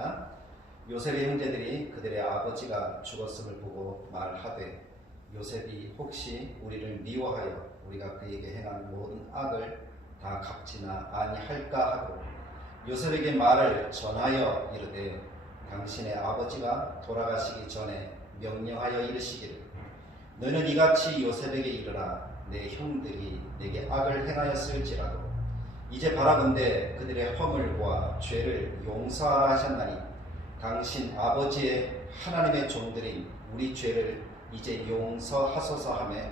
있습니다. 요셉의 형제들이 그들의 아버지가 죽었음을 보고 말하되 요셉이 혹시 우리를 미워하여 우리가 그에게 행한 모든 악을 다 갚지나 아니할까 하고 요셉에게 말을 전하여 이르되 당신의 아버지가 돌아가시기 전에 명령하여 이르시기를 너는 이같이 요셉에게 이르라 내 형들이 내게 악을 행하였을지라도 이제 바라건대 그들의 허물 보아 죄를 용서하라 하셨나니 당신 아버지의 하나님의 종들인 우리 죄를 이제 용서하소서 하매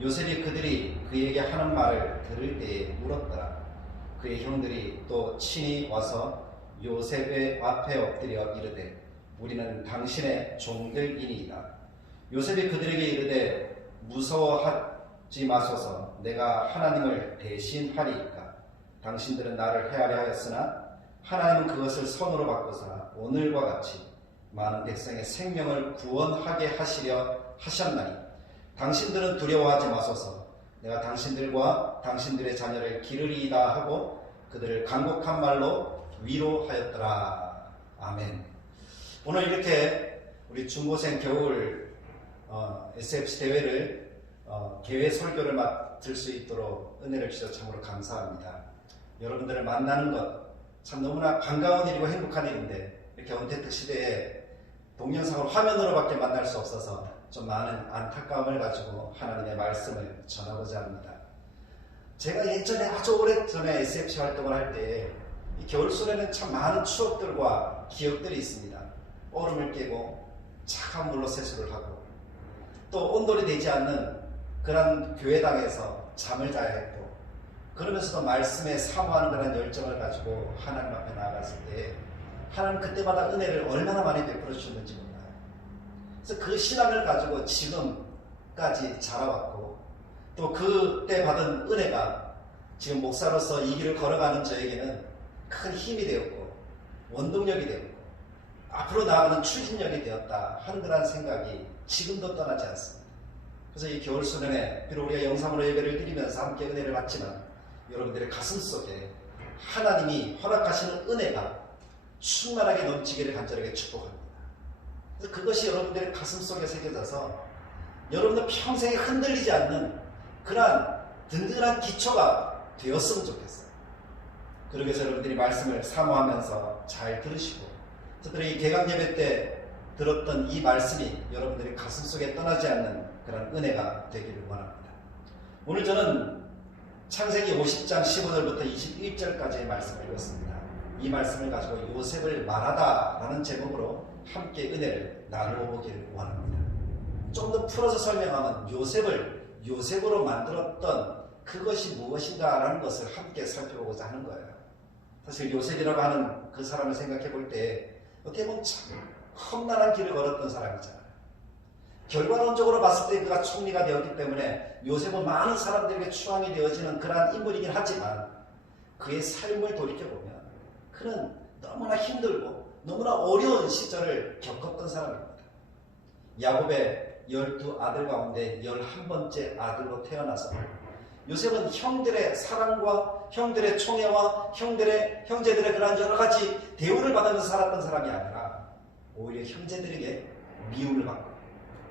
요셉이 그들이 그에게 하는 말을 들을 때에 물었더라. 그의 형들이 또 친히 와서 요셉의 앞에 엎드려 이르되 우리는 당신의 종들이니이다. 요셉이 그들에게 이르되 무서워하지 마소서. 내가 하나님을 대신하리이까 당신들은 나를 해하려 하였으나 하나님은 그것을 선으로 바꾸사 오늘과 같이 많은 백성의 생명을 구원하게 하시려 하셨나니 당신들은 두려워하지 마소서. 내가 당신들과 당신들의 자녀를 기르리이다 하고 그들을 간곡한 말로 위로하였더라. 아멘. 오늘 이렇게 우리 중고생 겨울 어, SFC 대회를 어, 개회 설교를 맡을 수 있도록 은혜를 주셔서 참으로 감사합니다. 여러분들을 만나는 것 참 너무나 반가운 일이고 행복한 일인데 이렇게 언택트 시대에 동영상으로 화면으로밖에 만날 수 없어서 좀 많은 안타까움을 가지고 하나님의 말씀을 전하고자 합니다. 제가 예전에 아주 오래 전에 SFC 활동을 할 때 겨울솔에는 참 많은 추억들과 기억들이 있습니다. 얼음을 깨고 차가운 물로 세수를 하고 또 온돌이 되지 않는 그런 교회당에서 잠을 자야 했고 그러면서도 말씀에 사모하는 그런 열정을 가지고 하나님 앞에 나아갔을 때 하나님 그때마다 은혜를 얼마나 많이 베풀어 주셨는지 몰라요. 그래서 그 신앙을 가지고 지금까지 자라왔고 또 그때 받은 은혜가 지금 목사로서 이 길을 걸어가는 저에게는 큰 힘이 되었고 원동력이 되었고 앞으로 나아가는 추진력이 되었다 하는 그런 생각이 지금도 떠나지 않습니다. 그래서 이 겨울 수련회 비록 우리가 영상으로 예배를 드리면서 함께 은혜를 받지만 여러분들의 가슴 속에 하나님이 허락하시는 은혜가 충만하게 넘치기를 간절하게 축복합니다. 그래서 그것이 여러분들의 가슴 속에 새겨져서 여러분들 평생에 흔들리지 않는 그러한 든든한 기초가 되었으면 좋겠어요. 그러기 위해서 여러분들이 말씀을 사모하면서 잘 들으시고 특별히 이 개강 예배 때 들었던 이 말씀이 여러분들의 가슴 속에 떠나지 않는 그런 은혜가 되기를 원합니다. 오늘 저는 창세기 50장 15절부터 21절까지의 말씀을 읽었습니다. 이 말씀을 가지고 요셉을 말하다라는 제목으로 함께 은혜를 나누어 보기를 원합니다. 좀 더 풀어서 설명하면 요셉을 요셉으로 만들었던 그것이 무엇인가라는 것을 함께 살펴보고자 하는 거예요. 사실 요셉이라고 하는 그 사람을 생각해 볼 때 어떻게 보면 참 험난한 길을 걸었던 사람이잖아요. 결과론적으로 봤을 때 그가 총리가 되었기 때문에 요셉은 많은 사람들에게 추앙이 되어지는 그러한 인물이긴 하지만 그의 삶을 돌이켜보면 그는 너무나 힘들고 너무나 어려운 시절을 겪었던 사람입니다. 야곱의 열두 아들 가운데 열한 번째 아들로 태어나서 요셉은 형들의 사랑과 형들의 총애와 형들의 형제들의 그러한 여러 가지 대우를 받으면서 살았던 사람이 아니라 오히려 형제들에게 미움을 받고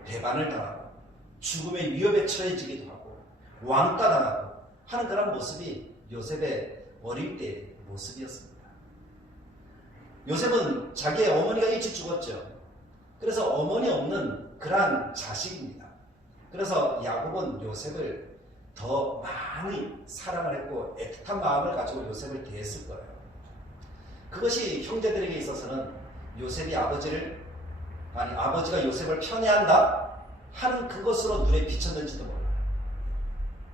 배반을 당하고 죽음의 위협에 처해지기도 하고 왕따 당하고 하는 그런 모습이 요셉의 어릴 때의 모습이었습니다. 요셉은 자기의 어머니가 일찍 죽었죠. 그래서 어머니 없는 그러한 자식입니다. 그래서 야곱은 요셉을 더 많이 사랑을 했고 애틋한 마음을 가지고 요셉을 대했을 거예요. 그것이 형제들에게 있어서는 요셉이 아버지를 아니 아버지가 요셉을 편애한다 하는 그것으로 눈에 비쳤는지도 몰라요.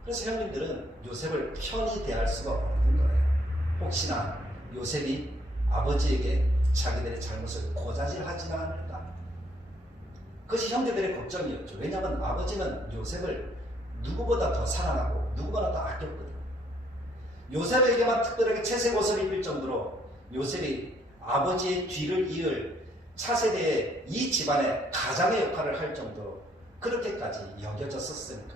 그래서 형님들은 요셉을 편히 대할 수가 없는 거예요. 혹시나 요셉이 아버지에게 자기들의 잘못을 고자질하지는 않을까. 그것이 형제들의 걱정이었죠. 왜냐하면 아버지는 요셉을 누구보다 더 사랑하고 누구보다 더 아꼈거든요. 요셉에게만 특별하게 채색 옷을 입을 정도로 요셉이 아버지의 뒤를 이을 차세대의 이 집안의 가장의 역할을 할 정도로 그렇게까지 여겨졌었으니까.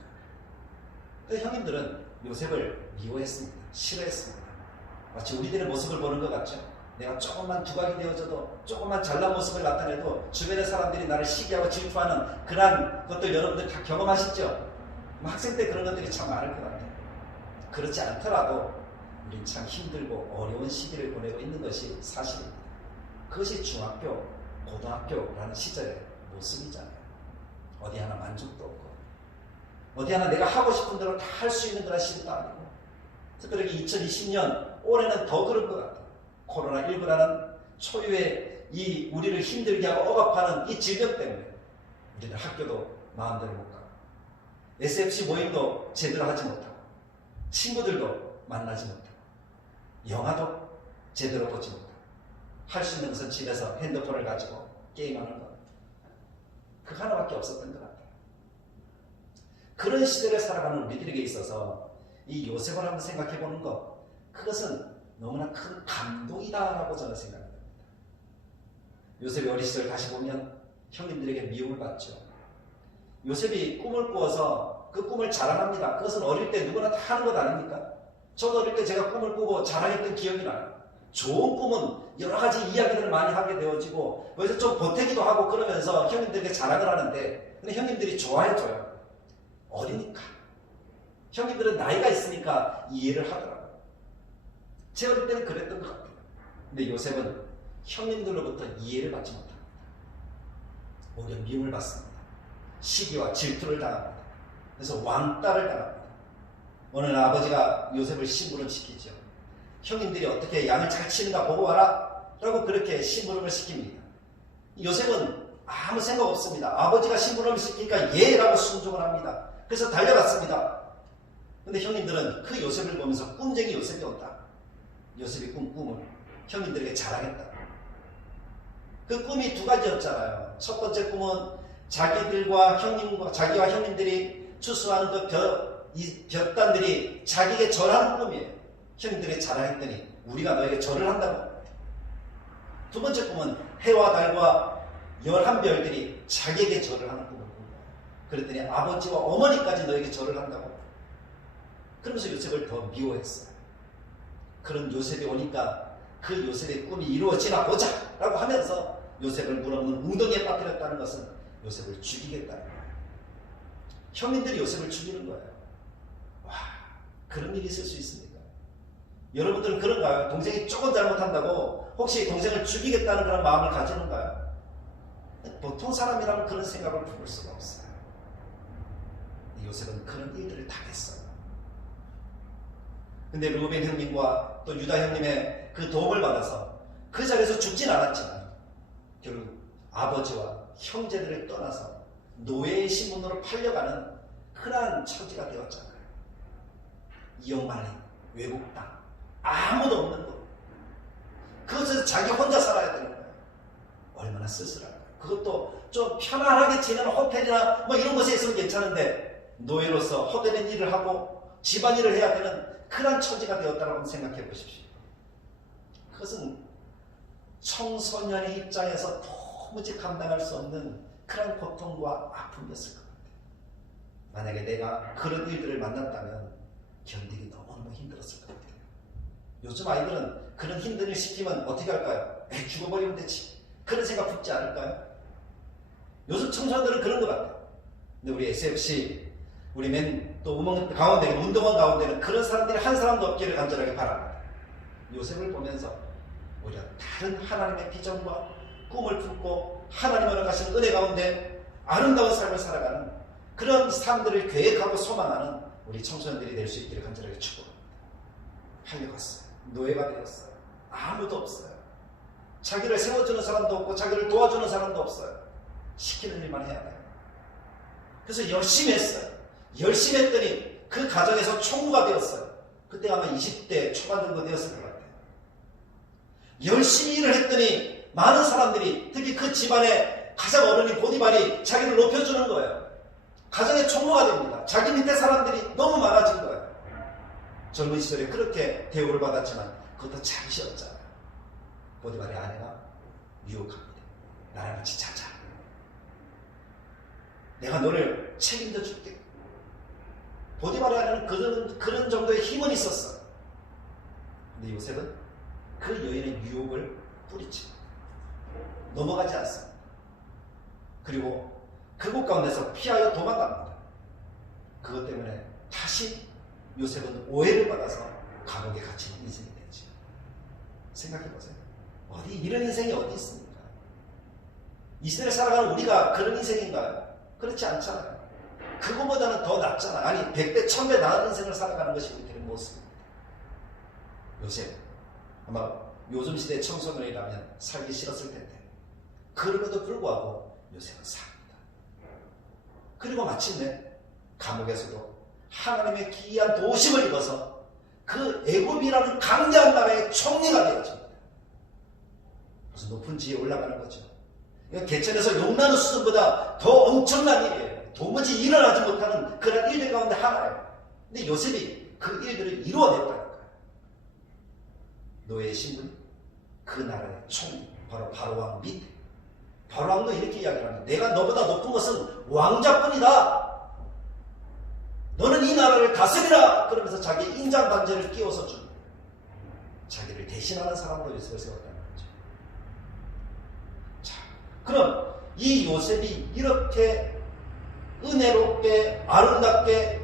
그래서 형님들은 요셉을 미워했습니다. 싫어했습니다. 마치 우리들의 모습을 보는 것 같죠? 내가 조금만 두각이 되어져도 조금만 잘난 모습을 나타내도 주변의 사람들이 나를 시기하고 질투하는 그러한 것들 여러분들 다 경험하시죠? 뭐 학생 때 그런 것들이 참 많을 것 같아요. 그렇지 않더라도 우린 참 힘들고 어려운 시기를 보내고 있는 것이 사실입니다. 그것이 중학교, 고등학교라는 시절의 모습이잖아요. 어디 하나 만족도 없고 어디 하나 내가 하고 싶은 대로 다 할 수 있는 그런 시대도 아니고 특별히 2020년 올해는 더 그런 것 같아요. 코로나19라는 초유의 이 우리를 힘들게 하고 억압하는 이 질병 때문에 우리는 학교도 마음대로 못 가고 SFC 모임도 제대로 하지 못하고 친구들도 만나지 못하고 영화도 제대로 보지 못하고 할 수 있는 것은 집에서 핸드폰을 가지고 게임하는 것. 그 하나밖에 없었던 것 같아요. 그런 시대를 살아가는 우리들에게 있어서 이 요셉을 한번 생각해 보는 것, 그것은 너무나 큰 감동이다라고 저는 생각합니다. 요셉이 어린 시절 다시 보면 형님들에게 미움을 받죠. 요셉이 꿈을 꾸어서 그 꿈을 자랑합니다. 그것은 어릴 때 누구나 다 하는 것 아닙니까? 저도 어릴 때 제가 꿈을 꾸고 자랑했던 기억이 나요. 좋은 꿈은 여러 가지 이야기들을 많이 하게 되어지고 그래서 좀 보태기도 하고 그러면서 형님들에게 자랑을 하는데 근데 형님들이 좋아해줘요. 어리니까. 형님들은 나이가 있으니까 이해를 하더라고요. 제 어릴 때는 그랬던 것 같아요. 근데 요셉은 형님들로부터 이해를 받지 못합니다. 오히려 미움을 받습니다. 시기와 질투를 당합니다. 그래서 왕따를 당합니다. 날 아버지가 요셉을 심부름 시키죠. 형님들이 어떻게 양을 잘 치는가 보고 와라. 라고 그렇게 심부름을 시킵니다. 요셉은 아무 생각 없습니다. 아버지가 심부름을 시키니까 예라고 순종을 합니다. 그래서 달려갔습니다. 근데 형님들은 그 요셉을 보면서 꿈쟁이 요셉이 온다. 요셉이 꾼 꿈을 형님들에게 자랑했다. 그 꿈이 두 가지였잖아요. 첫 번째 꿈은 자기들과 형님과 자기와 형님들이 추수하는 그 벼, 이 볕단들이 자기에게 절하는 꿈이에요. 형님들에게 자랑했더니 우리가 너에게 절을 한다고. 두 번째 꿈은 해와 달과 열한 별들이 자기에게 절을 하는 꿈을 꾼 거예요. 그랬더니 아버지와 어머니까지 너에게 절을 한다고. 그러면서 요셉을 더 미워했어요. 그런 요셉이 오니까 그 요셉의 꿈이 이루어지나 보자! 라고 하면서 요셉을 물없는 웅덩이에 빠뜨렸다는 것은 요셉을 죽이겠다는 거예요. 형님들이 요셉을 죽이는 거예요. 와, 그런 일이 있을 수 있습니까? 여러분들은 그런가요? 동생이 조금 잘못한다고 혹시 동생을 죽이겠다는 그런 마음을 가지는가요? 보통 사람이라면 그런 생각을 품을 수가 없어요. 요셉은 그런 일들을 당했어요. 근데 루벤 형님과 또 유다 형님의 그 도움을 받아서 그 자리에서 죽진 않았지만 결국 아버지와 형제들을 떠나서 노예의 신분으로 팔려가는 그러한 처지가 되었잖아요. 이용말린 외국 땅 아무도 없는 곳 그것에서 자기 혼자 살아야 되는 거예요. 얼마나 쓸쓸할까요? 그것도 좀 편안하게 지내는 호텔이나 뭐 이런 곳에 있으면 괜찮은데 노예로서 호되는 일을 하고 집안일을 해야 되는 그런 처지가 되었다고 생각해 보십시오. 그것은 청소년의 입장에서 도무지 감당할 수 없는 그런 고통과 아픔이었을 것 같아요. 만약에 내가 그런 일들을 만났다면 견디기 너무너무 힘들었을 것 같아요. 요즘 아이들은 그런 힘든 일 시키면 어떻게 할까요? 에이, 죽어버리면 되지. 그런 생각 붙지 않을까요? 요즘 청소년들은 그런 것 같아요. 근데 우리 SFC, 우리 맨또 음원 가운데, 운동원 가운데는 그런 사람들이 한 사람도 없기를 간절하게 바랍니다. 요셉을 보면서 오히려 다른 하나님의 비전과 꿈을 품고 하나님으로 가신 은혜 가운데 아름다운 삶을 살아가는 그런 삶들을 계획하고 소망하는 우리 청소년들이 될 수 있기를 간절하게 축복합니다. 팔려갔어요. 노예가 되었어요. 아무도 없어요. 자기를 세워주는 사람도 없고 자기를 도와주는 사람도 없어요. 시키는 일만 해야 돼요. 그래서 열심히 했어요. 열심히 했더니 그 가정에서 총무가 되었어요. 그때 아마 20대 초반 정도 되었을 것 같아요. 열심히 일을 했더니 많은 사람들이 특히 그 집안의 가장 어른인 보디발이 자기를 높여주는 거예요. 가정의 총무가 됩니다. 자기 밑에 사람들이 너무 많아진 거예요. 젊은 시절에 그렇게 대우를 받았지만 그것도 잠시였잖아요. 보디발의 아내가 유혹합니다. 나랑 같이 자자. 내가 너를 책임져 줄게. 보디발의 아내는 그런, 그런 정도의 힘은 있었어. 근데 요셉은 그 여인의 유혹을 뿌리칩니다. 넘어가지 않습니다. 그리고 그곳 가운데서 피하여 도망갑니다. 그것 때문에 다시 요셉은 오해를 받아서 감옥에 갇히는 인생이 되죠. 생각해 보세요. 어디 이런 인생이 어디 있습니까? 이 시대를 살아가는 우리가 그런 인생인가요? 그렇지 않잖아요. 그거보다는 더 낫잖아. 아니, 백배, 천배 나은 인생을 살아가는 것이 우리들의 모습입니다. 요셉, 아마 요즘 시대 청소년이라면 살기 싫었을 텐데, 그럼에도 불구하고 요셉은 삽니다. 그리고 마침내 감옥에서도 하나님의 기이한 도심을 입어서 그 애굽이라는 강대한 나라의 총리가 되어집니다. 무슨 높은 지에 올라가는 거죠. 개천에서 용나는 수준보다 더 엄청난 일이에요. 도무지 일어나지 못하는 그런 일들 가운데 하나예요. 근데 요셉이 그 일들을 이루어냈다는 거예요. 노예의 신분, 그 나라의 총리, 바로 바로왕 밑에. 바로왕도 이렇게 이야기를 합니다. 내가 너보다 높은 것은 왕자뿐이다. 너는 이 나라를 다스리라! 그러면서 자기 인장 반지를 끼워서 줍니다. 자기를 대신하는 사람으로 요셉을 세웠다는 거죠. 자, 그럼 이 요셉이 이렇게 은혜롭게 아름답게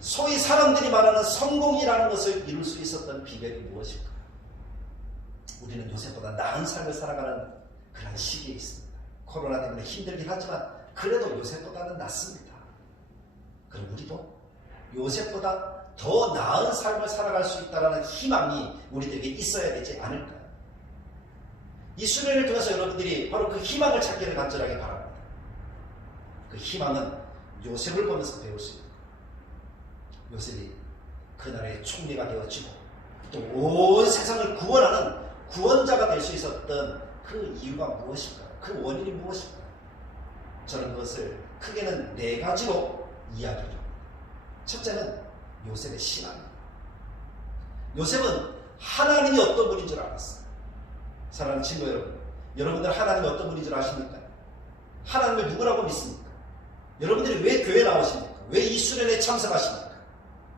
소위 사람들이 말하는 성공이라는 것을 이룰 수 있었던 비결이 무엇일까요? 우리는 요셉보다 나은 삶을 살아가는 그런 시기에 있습니다. 코로나 때문에 힘들긴 하지만 그래도 요셉보다는 낫습니다. 우리도 요셉보다 더 나은 삶을 살아갈 수 있다는 희망이 우리들에게 있어야 되지 않을까요? 이 수련을 통해서 여러분들이 바로 그 희망을 찾기를 간절하게 바랍니다. 그 희망은 요셉을 보면서 배울 수 있는 요셉이 그날의 총리가 되어지고 또 온 세상을 구원하는 구원자가 될 수 있었던 그 이유가 무엇일까요? 그 원인이 무엇일까요? 저는 그것을 크게는 네 가지로 이야기를. 첫째는 요셉의 신앙입니다. 요셉은 하나님이 어떤 분인 줄 알았어요. 사랑하는 친구 여러분, 여러분들 하나님이 어떤 분인 줄 아십니까? 하나님을 누구라고 믿습니까? 여러분들이 왜 교회 나오십니까? 왜 이 수련에 참석하십니까?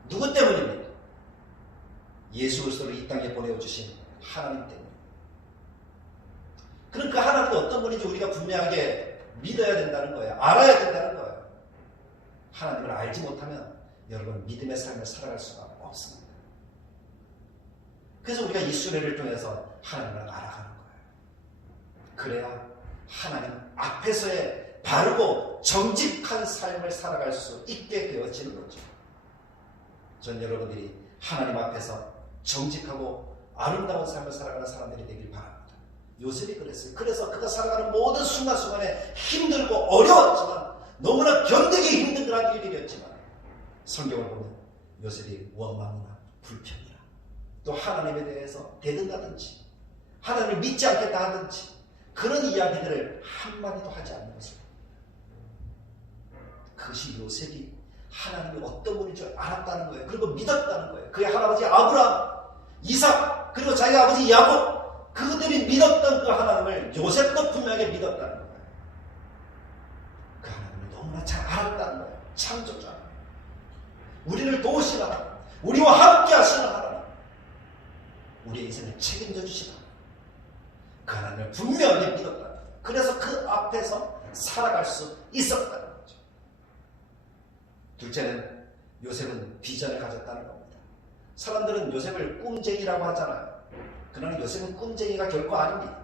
누구 때문입니까? 예수 그리스도를 이 땅에 보내어 주신 하나님 때문입니다. 그럼 그 하나님이 어떤 분인지 우리가 분명하게 믿어야 된다는 거예요. 알아야 된다는 거예요. 하나님을 알지 못하면 여러분 믿음의 삶을 살아갈 수가 없습니다. 그래서 우리가 이 수련을 통해서 하나님을 알아가는 거예요. 그래야 하나님 앞에서의 바르고 정직한 삶을 살아갈 수 있게 되어지는 거죠. 전 여러분들이 하나님 앞에서 정직하고 아름다운 삶을 살아가는 사람들이 되길 바랍니다. 요셉이 그랬어요. 그래서 그가 살아가는 모든 순간순간에 힘들고 어려웠지만 너무나 견디기 힘든 그런 일이었지만 성경을 보면 요셉이 원망이나 불평이나 또 하나님에 대해서 대든다든지 하나님을 믿지 않겠다 하든지 그런 이야기들을 한마디도 하지 않는 것입니다. 그것이 요셉이 하나님이 어떤 분인 줄 알았다는 거예요. 그리고 믿었다는 거예요. 그의 할아버지 아브라함, 이삭, 그리고 자기 아버지 야곱, 그들이 믿었던 그 하나님을 요셉도 분명히 믿었다는 거예요. 그 하나님을 너무나 잘 알았다는 거예요. 창조자. 우리를 하나님, 우리와 함께 하시는 하나님, 우리의 인생을 책임져 하나님, 그 하나님을 분명히 거예요. 그래서 그 앞에서 살아갈 수 있었다는 거죠. 둘째는 요셉은 비전을 가졌다는 겁니다. 사람들은 요셉을 꿈쟁이라고 하잖아요. 그러나 요셉은 꿈쟁이가 결코 아닙니다.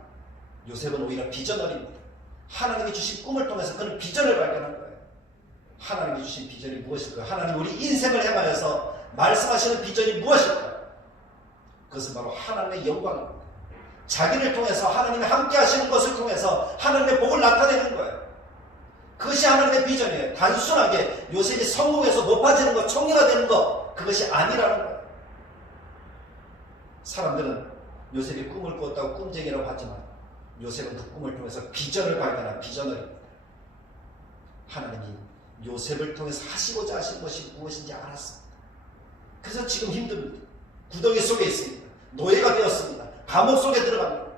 요셉은 오히려 비전어리입니다. 하나님이 주신 꿈을 통해서 그는 비전을 발견한 거예요. 하나님이 주신 비전이 무엇일까요? 하나님 우리 인생을 향하여서 말씀하시는 비전이 무엇일까요? 그것은 바로 하나님의 영광입니다. 자기를 통해서 하나님이 함께 하시는 것을 통해서 하나님의 복을 나타내는 거예요. 그것이 하나님의 비전이에요. 단순하게 요셉이 성공해서 높아지는 것, 총리가 되는 것, 그것이 아니라는 거예요. 사람들은 요셉이 꿈을 꾸었다고 꿈쟁이라고 하지만 요셉은 그 꿈을 통해서 비전을 발견한 비전을입니다. 하나님이 요셉을 통해서 하시고자 하신 것이 무엇인지 알았습니다. 그래서 지금 힘듭니다. 구덩이 속에 있습니다. 노예가 되었습니다. 감옥 속에 들어갑니다.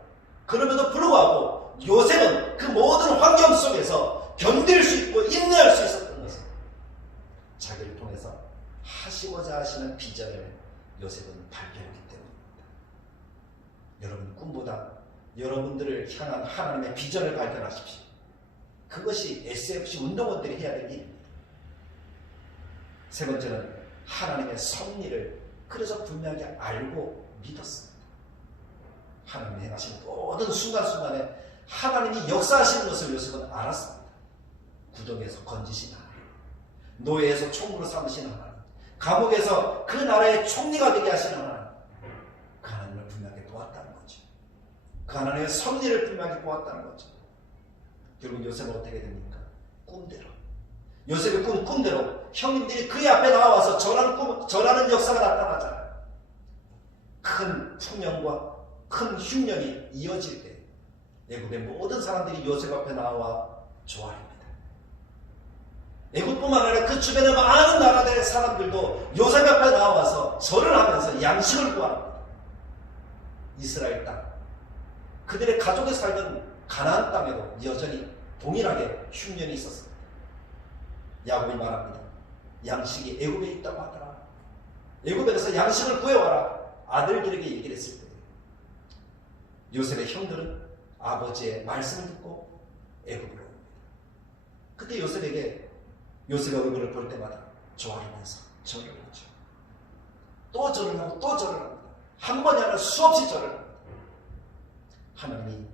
그럼에도 불구하고 요셉은 그 모든 환경 속에서 견딜 수 있고 인내할 수 있었던 것은 자기를 통해서 하시고자 하시는 비전을 요셉은 발견했기 때문입니다. 여러분 꿈보다 여러분들을 향한 하나님의 비전을 발견하십시오. 그것이 SFC 운동원들이 해야 될 일입니다. 세 번째는 하나님의 섭리를 그래서 분명히 알고 믿었습니다. 하나님이 행하신 모든 순간순간에 하나님이 역사하시는 것을 요셉은 알았습니다. 구덩이에서 건지신 하나님, 노예에서 총무로 삼으신 하나님, 감옥에서 그 나라의 총리가 되게 하신 하나님, 그 하나님을 분명히 보았다는 거죠. 그 하나님의 섭리를 분명히 보았다는 거죠. 결국 요셉은 어떻게 됩니까? 꿈대로. 요셉의 꿈, 꿈대로 형님들이 그의 앞에 나와서 전하는 꿈, 전하는 역사가 나타나잖아요. 큰 풍년과 큰 흉년이 이어질 때 애굽의 모든 사람들이 요셉 앞에 나와 좋아합니다. 애굽뿐만 아니라 그 주변의 많은 나라들의 사람들도 요셉 앞에 나와서 절을 하면서 양식을 구합니다. 이스라엘 땅, 그들의 가족이 살던 가나안 땅에도 여전히 동일하게 흉년이 있었습니다. 야곱이 말합니다. 양식이 애굽에 있다고 하더라. 애굽에 가서 양식을 구해와라. 아들들에게 얘기를 했을 때 요셉의 형들은 아버지의 말씀을 듣고 애굽으로 옵니다. 그때 요셉에게 요셉의 얼굴을 볼 때마다 좋아하면서 절을 하죠. 또 절을 하고 또 절을 합니다. 한 번이 아니라 수없이 절을 합니다. 하나님이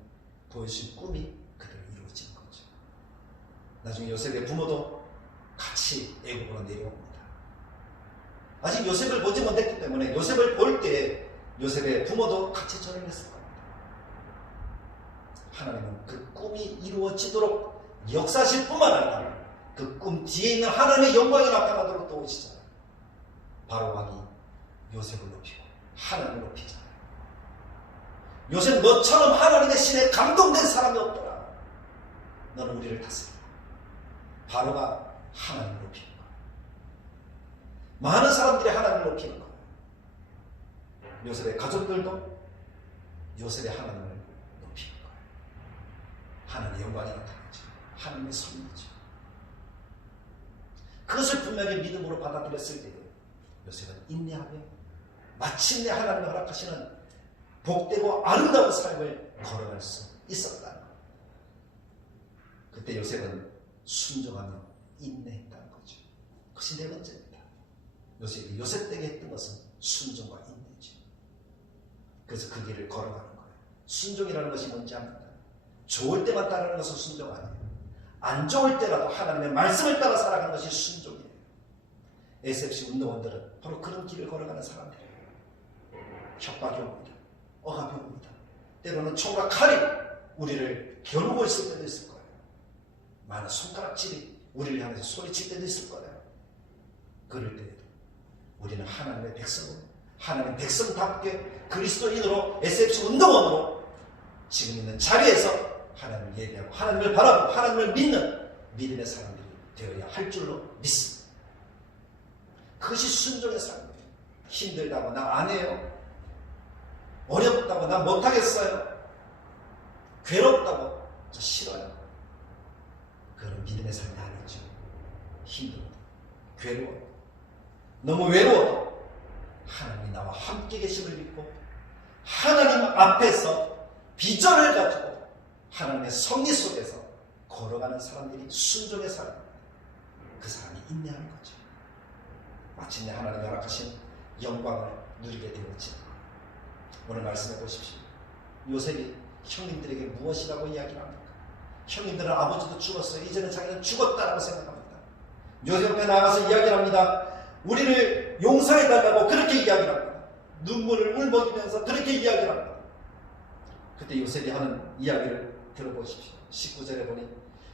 보여주신 꿈이 그대로 이루어진 거죠. 나중에 요셉의 부모도 같이 애굽으로 내려옵니다. 아직 요셉을 보지 못했기 때문에 요셉을 볼 때 요셉의 부모도 같이 절을 했을 겁니다. 하나님은 그 꿈이 이루어지도록 역사실 뿐만 아니라 그 꿈 뒤에 있는 하나님의 영광이 나타나도록 도우시잖아요. 바로 왕이 요셉을 높이고 하나님을 높이잖아요. 요셉 너처럼 하나님의 신에 감동된 사람이 없더라. 너는 우리를 다스려. 바로가 하나님을 높이는 거예요. 많은 사람들이 하나님을 높이는 거예요. 요셉의 가족들도 요셉의 하나님을 높이는 거예요. 하나님의 영광이 나타나죠. 하나님의 섭리죠. 그것을 분명히 믿음으로 받아들였을 때 요셉은 인내하며 마침내 하나님이 허락하시는 복되고 아름다운 삶을 걸어갈 수 있었다는 것. 그때 요셉은 순종하며 인내했다는 거죠. 그것이 네 번째입니다. 요셉이 요셉 때에 했던 것은 순종과 인내죠. 그래서 그 길을 걸어가는 거예요. 순종이라는 것이 뭔지 압니까? 좋을 때만 따르는 것은 순종 아니에요. 안 좋을 때라도 하나님의 말씀을 따라 살아가는 것이 순종이에요. SFC 운동원들은 바로 그런 길을 걸어가는 사람들이에요. 협박이 옵니다. 억압이 옵니다. 때로는 총과 칼이 우리를 겨누고 있을 때도 있을 거예요. 많은 손가락질이 우리를 향해서 소리칠 때도 있을 거예요. 그럴 때에도 우리는 하나님의 백성으로 하나님의 백성답게 그리스도인으로 SFC 운동원으로 지금 있는 자리에서 하나님을 예배하고 하나님을 바라보고 하나님을 믿는 믿음의 사람들이 되어야 할 줄로 믿습니다. 그것이 순종의 삶이에요. 힘들다고 나 안 해요. 어렵다고 나 못하겠어요. 괴롭다고 저 싫어요. 그런 믿음의 삶이 아니죠. 힘들어. 괴로워. 너무 외로워. 하나님이 나와 함께 계심을 믿고 하나님 앞에서 비전을 가지고 하나님의 섭리 속에서 걸어가는 사람들이 순종의 사람입니다. 그 사람이 인내하는 거죠. 마침내 하나님이 허락하신 영광을 누리게 되었지. 오늘 말씀해 보십시오. 요셉이 형님들에게 무엇이라고 이야기를 합니까? 형님들은 아버지도 죽었어요. 이제는 자기는 죽었다라고 생각합니다. 요셉 앞에 나가서 이야기를 합니다. 우리를 용서해달라고 그렇게 이야기를 합니다. 눈물을 울먹이면서 그렇게 이야기를 합니다. 그때 요셉이 하는 이야기를 들어보십시오. 19절에 보니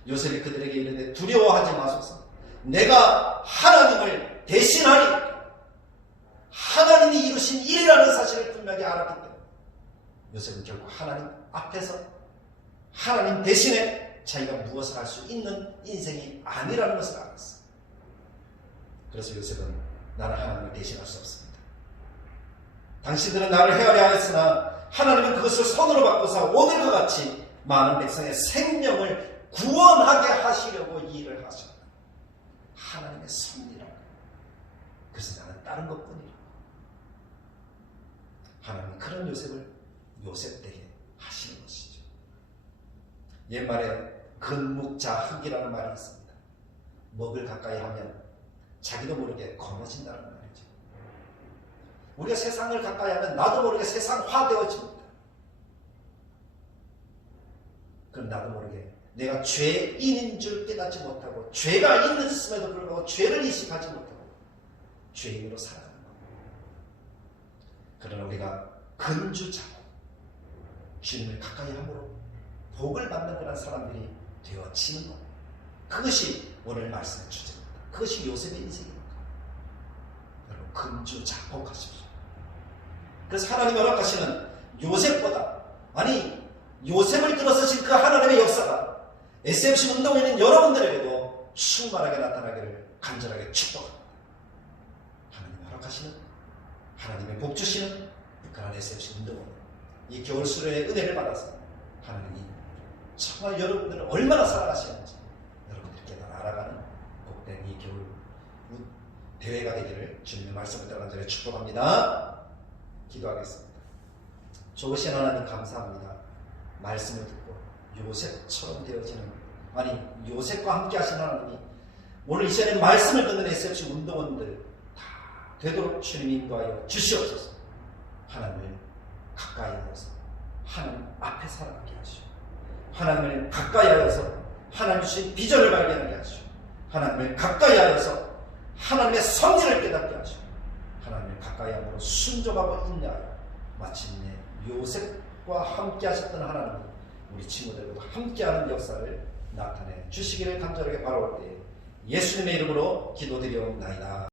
요셉이 그들에게 이르되 두려워하지 마소서. 내가 하나님을 대신하리. 하나님이 이루신 일이라는 사실을 분명히 알았기 때문에 요셉은 결국 하나님 앞에서 하나님 대신에 자기가 무엇을 할 수 있는 인생이 아니라는 것을 알았어. 그래서 요셉은 나는 하나님을 대신할 수 없습니다. 당신들은 나를 헤아려 하였으나 하나님은 그것을 손으로 바꿔서 오늘과 같이 많은 백성의 생명을 구원하게 하시려고 이 일을 하셨다. 하나님의 섭리라. 그래서 나는 다른 것뿐이라. 하나님은 그런 요셉을 요셉 되게 하시는 것이죠. 옛말에 근묵자흑이라는 말이 있습니다. 먹을 가까이 하면 자기도 모르게 검어진다는 말이죠. 우리가 세상을 가까이 하면 나도 모르게 세상화 되어집니다. 그럼 나도 모르게 내가 죄인인 줄 깨닫지 못하고 죄가 있음에도 불구하고 죄를 인식하지 못하고 죄인으로 살아가는 겁니다. 그러나 우리가 근주자고 주님을 가까이 함으로 복을 받는 그런 사람들이 되어지는 겁니다. 그것이 오늘 말씀의 주제입니다. 그것이 요셉의 인생입니다. 여러분 근주자복하십시오. 그래서 하나님 허락하시는 요셉보다 아니 요셉을 들어서신 그 하나님의 역사가 SMC 운동에 있는 여러분들에게도 충만하게 나타나기를 간절하게 축복합니다. 하나님 허락하시는 하나님의 복 주시는 그런 SMC 운동원 이 겨울 수련의 은혜를 받아서 하나님이 정말 여러분들을 얼마나 사랑하시는지 여러분들께 다 알아가는 복된 이 겨울 우- 대회가 되기를 주님의 말씀을 따라 간절히 축복합니다. 기도하겠습니다. 좋으신 하나님 감사합니다. 말씀을 듣고 요셉처럼 되어지는 아니 요셉과 함께 하신 하나님이 오늘 이 시간에 말씀을 듣는 SFC 운동원들 다 되도록 주님 인도하여 주시옵소서 하나님을 가까이 하여서 하나님 앞에 살아가게 하시오 하나님을 가까이 하여서 하나님 주신 비전을 발견하게 하시오 하나님을 가까이 하여서 하나님의 섭리를 깨닫게 하시오 하나님을 가까이 함으로 순종하고 인내하여 마침내 요셉과 함께 하셨던 하나님이 우리 친구들과도 함께하는 역사를 나타내 주시기를 간절하게 바라올 때 예수님의 이름으로 기도드리옵나이다.